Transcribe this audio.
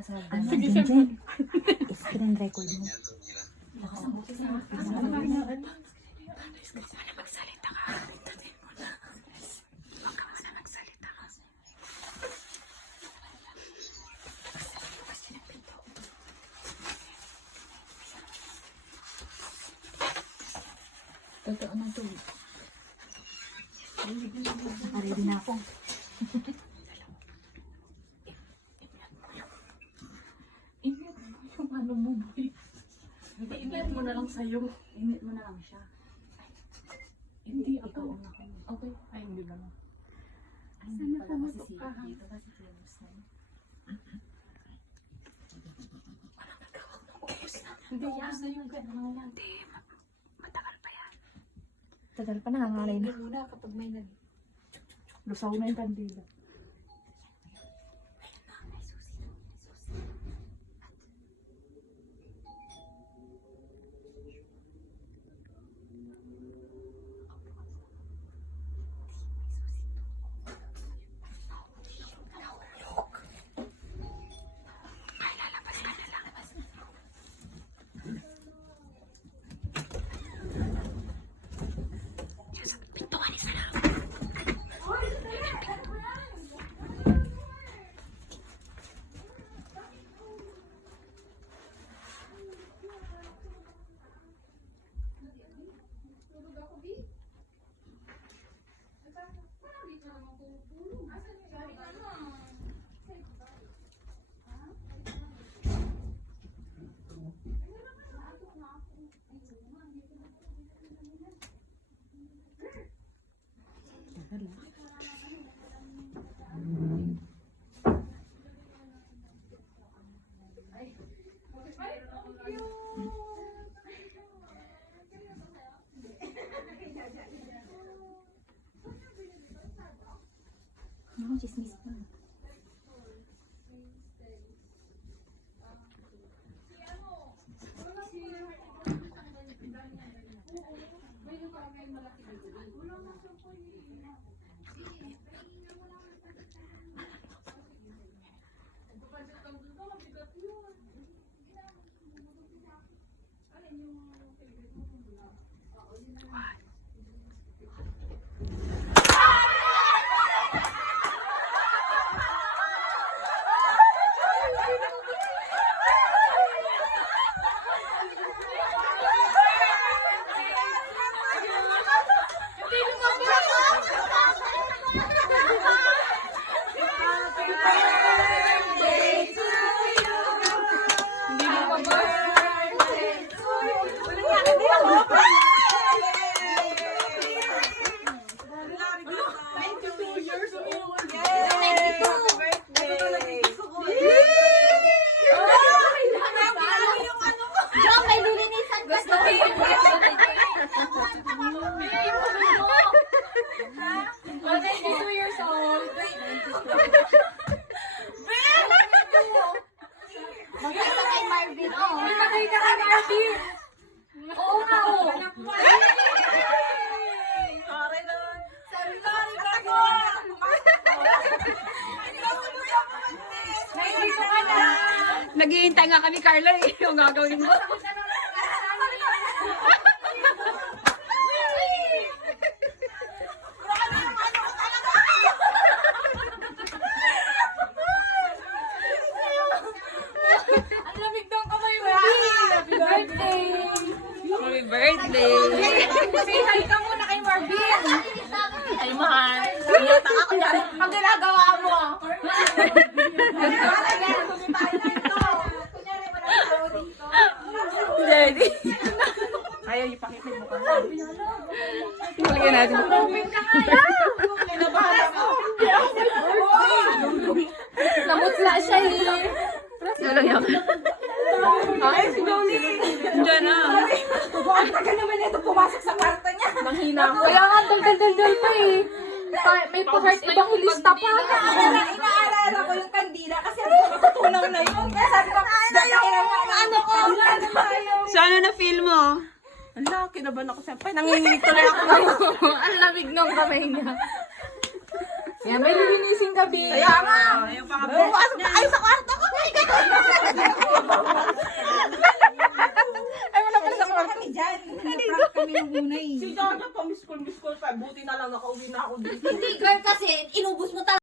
nasa Sige, sige. screen record mo. Lakas ang boses ha. Sana magsalita ka. Pintatin mo na. Huwag ka muna magsalita ka. Totoo na to. Nakaready na ako. Init mo yung ano mo, boy. Hindi, init mo na lang sa'yo. Init mo na lang siya. Hindi, Ikaw ako. una ko. Okay. Ay, hindi ba na. Ay, hindi Sana pala kasi pumatok si ka, ha? dito kasi si Muslim. Hindi, yan na yung gano'n. Hindi, matagal pa yan. Tagal pa nangangalay na. Hindi muna kapag may nag... Lusaw na yung kandila. No, chismis pa. Magkita kay Marvin, oh. Magkakay ka kay Marvin! Oo nga, oo. Nandito ka na! Naghihintay nga kami, Carla. Yung gagawin mo. Ang lamig ng kamay mo. Happy birthday! Happy birthday! Say hi ka muna kay Marvin! Ay, mahal. Ang ginagawa mo! Daddy. Ayaw, ipakita mo ka. Halika natin. Namutla siya eh. Tulong niya. Ay, si Dolly! Diyan na. Ang tagal naman ito pumasok sa kwarto niya. Nanghina ako. Kaya nga, dal-dal-dal pa eh. May pa-heart evangelista pa. Inaalala ko yung kandila kasi tutunaw na yun. Kaya sabi ko, ano ko? So, ano na feel mo? Ala, kinabahan ako siyempre. Nanginginig tuloy ako ngayon. Ang lamig ng kamay niya. Kaya may lilinisin ka, Bi. Kaya nga. Pumasok na kayo sa kwarto ko. kami nung una Si eh. Jojo pa, miss call pa. Buti na lang nakauwi na ako dito. Hindi, girl, kasi inubos mo talaga.